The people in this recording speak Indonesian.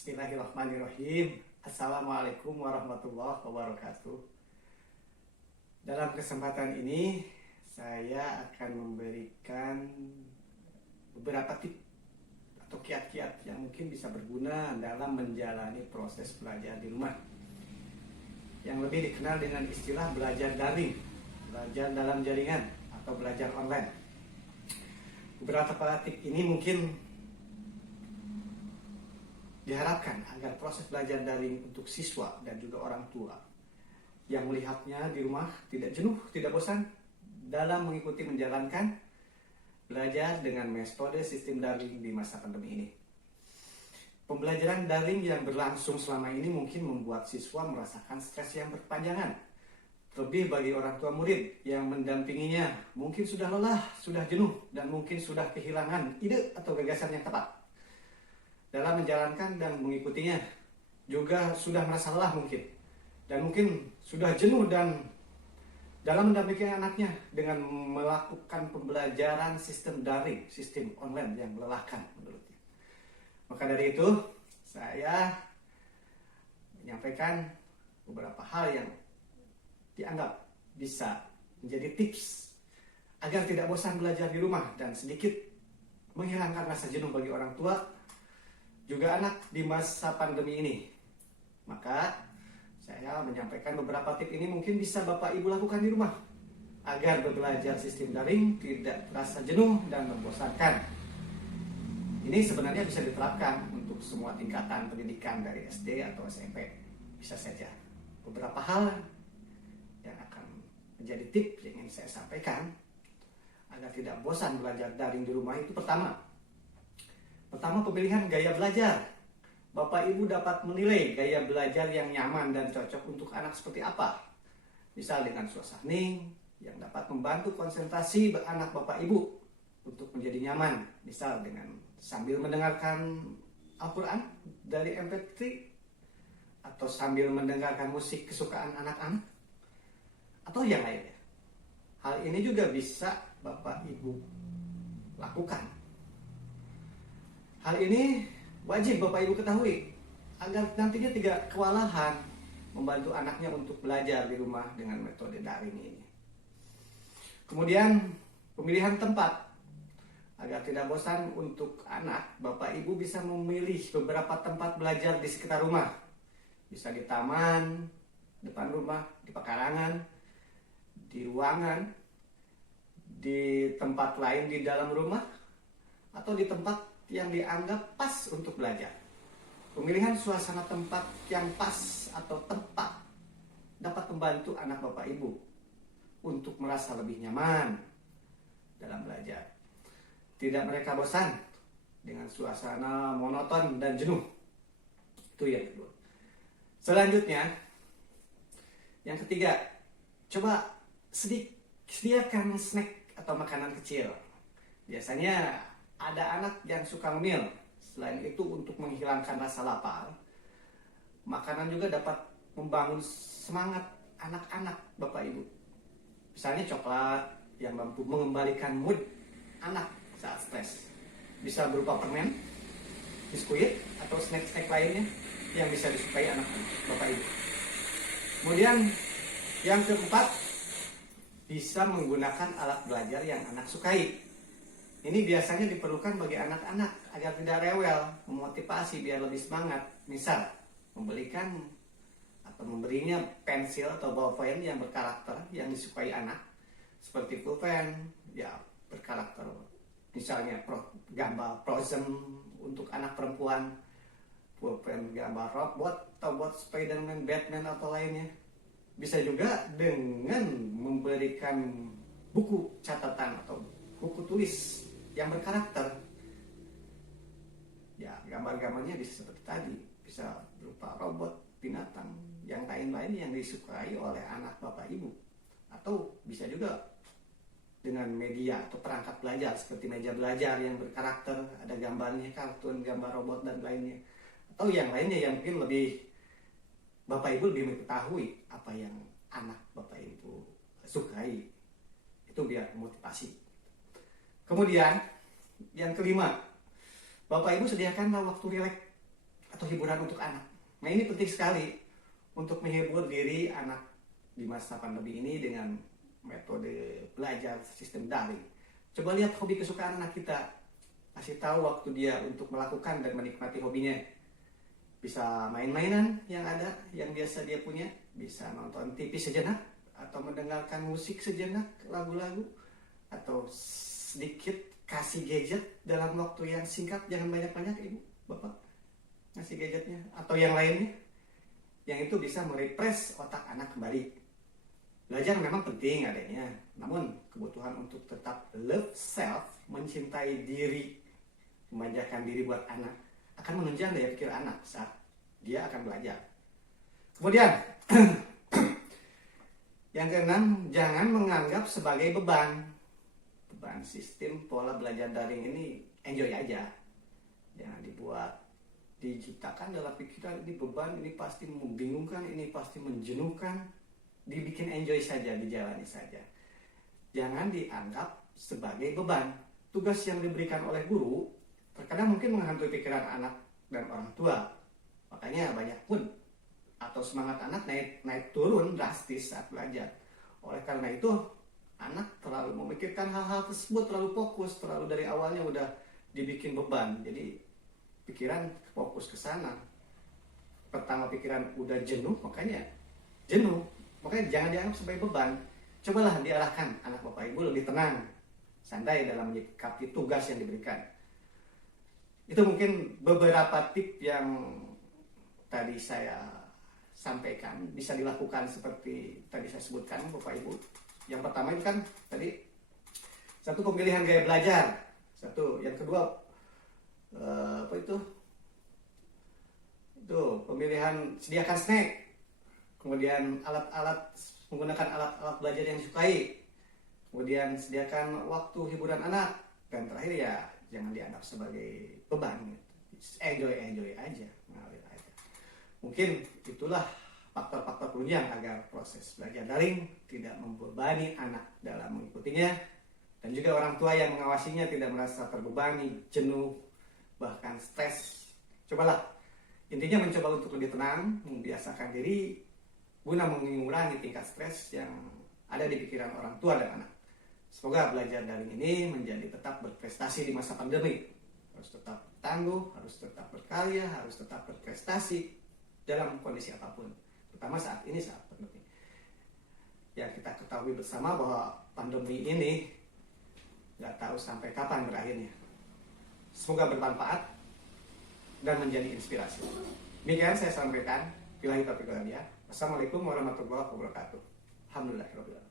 Bismillahirrahmanirrahim. Assalamualaikum warahmatullahi wabarakatuh. Dalam kesempatan ini saya akan memberikan beberapa tips atau kiat-kiat yang mungkin bisa berguna dalam menjalani proses belajar di rumah, yang lebih dikenal dengan istilah belajar daring, belajar dalam jaringan, atau belajar online. Beberapa tips ini mungkin diharapkan agar proses belajar daring untuk siswa dan juga orang tua yang melihatnya di rumah tidak jenuh, tidak bosan dalam mengikuti menjalankan belajar dengan metode sistem daring di masa pandemi ini. Pembelajaran daring yang berlangsung selama ini mungkin membuat siswa merasakan stres yang berkepanjangan. Terlebih bagi orang tua murid yang mendampinginya mungkin sudah lelah, sudah jenuh, dan mungkin sudah kehilangan ide atau gagasan yang tepat dalam menjalankan dan mengikutinya. Juga sudah merasa lelah mungkin, dan mungkin sudah jenuh dan dalam mendampingi anaknya dengan melakukan pembelajaran sistem daring, sistem online yang melelahkan menurutnya. Maka dari itu, saya menyampaikan beberapa hal yang dianggap bisa menjadi tips agar tidak bosan belajar di rumah dan sedikit menghilangkan rasa jenuh bagi orang tua juga anak di masa pandemi ini. Maka saya menyampaikan beberapa tips ini mungkin bisa Bapak Ibu lakukan di rumah agar belajar sistem daring tidak terasa jenuh dan membosankan. Ini sebenarnya bisa diterapkan untuk semua tingkatan pendidikan dari SD atau SMP. Bisa saja. Beberapa hal yang akan menjadi tips yang ingin saya sampaikan agar tidak bosan belajar daring di rumah itu Pertama, pemilihan gaya belajar. Bapak Ibu dapat menilai gaya belajar yang nyaman dan cocok untuk anak seperti apa. Misal dengan suasana hening yang dapat membantu konsentrasi anak Bapak Ibu untuk menjadi nyaman. Misal dengan sambil mendengarkan Al-Quran dari MP3 atau sambil mendengarkan musik kesukaan anak-anak atau yang lainnya. Hal ini juga bisa Bapak Ibu lakukan. Hal ini wajib Bapak Ibu ketahui agar nantinya tidak kewalahan membantu anaknya untuk belajar di rumah dengan metode daring ini. Kemudian pemilihan tempat. Agar tidak bosan untuk anak, Bapak Ibu bisa memilih beberapa tempat belajar di sekitar rumah. Bisa di taman, depan rumah, di pekarangan, di ruangan, di tempat lain di dalam rumah, atau di tempat yang dianggap pas untuk belajar. Pemilihan suasana tempat yang pas atau tepat dapat membantu anak Bapak Ibu untuk merasa lebih nyaman dalam belajar. Tidak mereka bosan dengan suasana monoton dan jenuh. Itu yang kedua. Selanjutnya, yang ketiga, coba sediakan snack atau makanan kecil. Biasanya ada anak yang suka ngemil. Selain itu, untuk menghilangkan rasa lapar, makanan juga dapat membangun semangat anak-anak Bapak Ibu. Misalnya coklat yang mampu mengembalikan mood anak saat stres. Bisa berupa permen, biskuit, atau snack-snack lainnya yang bisa disukai anak-anak Bapak Ibu. Kemudian yang keempat, bisa menggunakan alat belajar yang anak sukai. Ini biasanya diperlukan bagi anak-anak agar tidak rewel, memotivasi biar lebih semangat. Misal, memberinya pensil atau ballpen yang berkarakter yang disukai anak, seperti pulpen ya berkarakter, misalnya gambar Frozen untuk anak perempuan, pulpen gambar robot atau buat Spiderman, Batman atau lainnya. Bisa juga dengan memberikan buku catatan atau buku tulis yang berkarakter. Ya, gambar-gambarnya bisa seperti tadi, bisa berupa robot, binatang, yang lain-lain yang disukai oleh anak Bapak Ibu. Atau bisa juga dengan media atau perangkat belajar seperti meja belajar yang berkarakter, ada gambarnya, kartun, gambar robot dan lainnya. Atau yang lainnya yang mungkin lebih Bapak Ibu lebih mengetahui apa yang anak Bapak Ibu sukai. Itu biar motivasi. Kemudian yang kelima, Bapak Ibu sediakanlah waktu rileks atau hiburan untuk anak. Nah ini penting sekali untuk menghibur diri anak di masa pandemi ini dengan metode belajar sistem daring. Coba lihat hobi kesukaan anak kita, kasih tahu waktu dia untuk melakukan dan menikmati hobinya. Bisa main-mainan yang ada, yang biasa dia punya, bisa nonton TV sejenak, atau mendengarkan musik sejenak, lagu-lagu, atau sedikit kasih gadget dalam waktu yang singkat, jangan banyak-banyak ibu, bapak, ngasih gadgetnya, atau yang lainnya, yang itu bisa merepress otak anak kembali. Belajar memang penting adanya, namun kebutuhan untuk tetap love self, mencintai diri, memanjakan diri buat anak, akan menunjang daya pikir anak saat dia akan belajar. Kemudian, yang keenam, jangan menganggap sebagai beban. Beban sistem pola belajar daring ini enjoy aja. Jangan diciptakan dalam pikiran ini beban, ini pasti membingungkan, ini pasti menjenuhkan. Dibikin enjoy saja, dijalani saja. Jangan dianggap sebagai beban. Tugas yang diberikan oleh guru terkadang mungkin menghantui pikiran anak dan orang tua. Makanya banyak pun atau semangat anak naik turun drastis saat belajar. Oleh karena itu, anak terlalu memikirkan hal-hal tersebut, terlalu fokus, terlalu dari awalnya udah dibikin beban. Jadi pikiran fokus ke sana. Pertama pikiran udah jenuh, makanya jangan dianggap sebagai beban. Cobalah diarahkan anak bapak ibu lebih tenang, santai dalam menyikapi tugas yang diberikan. Itu mungkin beberapa tips yang tadi saya sampaikan, bisa dilakukan seperti tadi saya sebutkan bapak ibu. Yang pertama itu kan tadi satu, pemilihan gaya belajar. Satu, yang kedua itu pemilihan, sediakan snack. Kemudian menggunakan alat-alat belajar yang disukai. Kemudian sediakan waktu hiburan anak. Dan terakhir ya jangan dianggap sebagai beban. Enjoy aja, ngalir aja. Mungkin itulah faktor-faktor penunjang agar proses belajar daring tidak membebani anak dalam mengikutinya, dan juga orang tua yang mengawasinya tidak merasa terbebani, jenuh, bahkan stres. Cobalah, intinya mencoba untuk lebih tenang, membiasakan diri guna mengurangi tingkat stres yang ada di pikiran orang tua dan anak. Semoga belajar daring ini menjadi tetap berprestasi di masa pandemi. Harus tetap tangguh, harus tetap berkarya, harus tetap berprestasi dalam kondisi apapun, terutama saat ini, saat pandemi. Ya, kita ketahui bersama bahwa pandemi ini nggak tahu sampai kapan berakhirnya. Semoga bermanfaat dan menjadi inspirasi. Demikian saya sampaikan. Billahi taufiq wal hidayah. Wassalamualaikum warahmatullahi wabarakatuh. Alhamdulillahirabbil alamin.